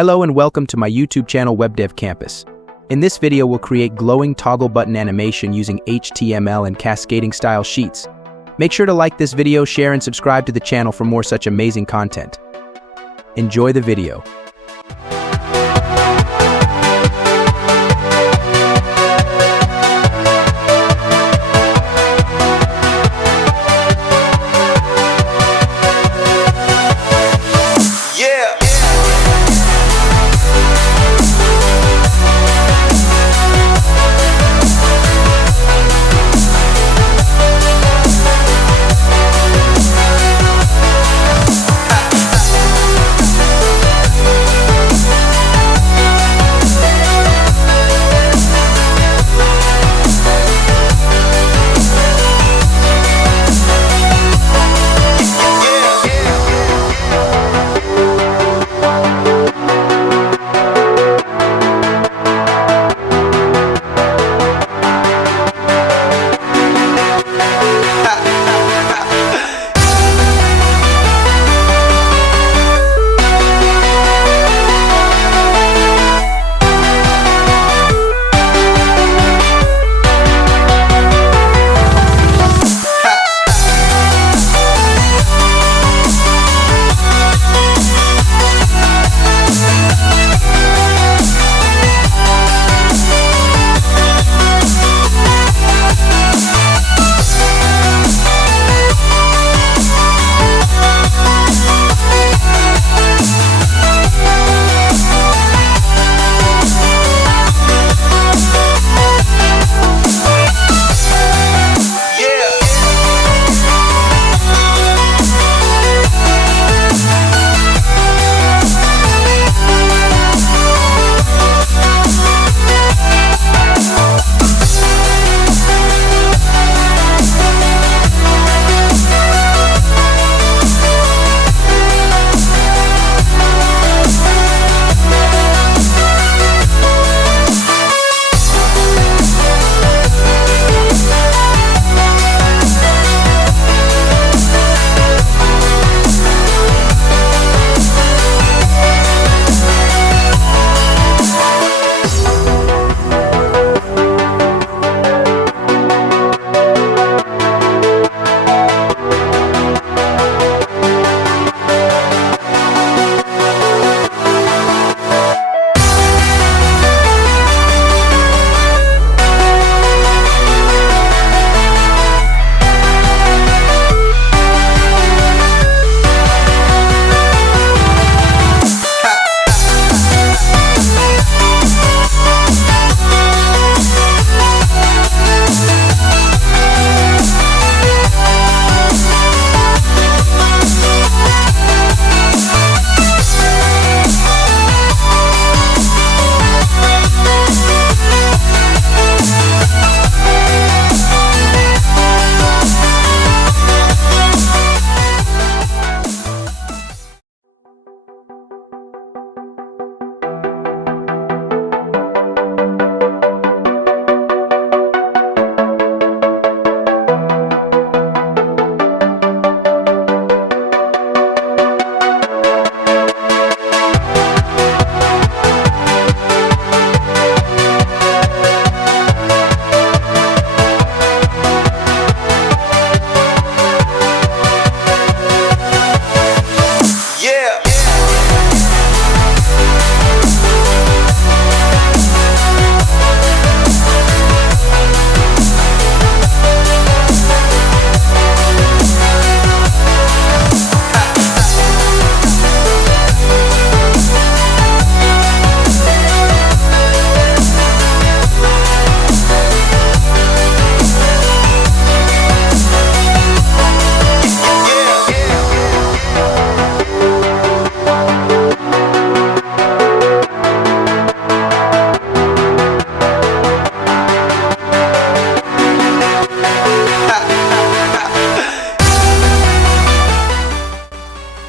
Hello and welcome to my YouTube channel WebDev Campus. In this video we'll create glowing toggle button animation using HTML and cascading style sheets. Make sure to like this video, share and subscribe to the channel for more such amazing content. Enjoy the video.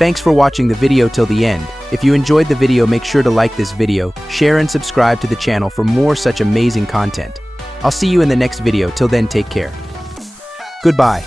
Thanks for watching the video till the end. If you enjoyed the video, make sure to like this video, share and subscribe to the channel for more such amazing content. I'll see you in the next video. Till then, take care. Goodbye.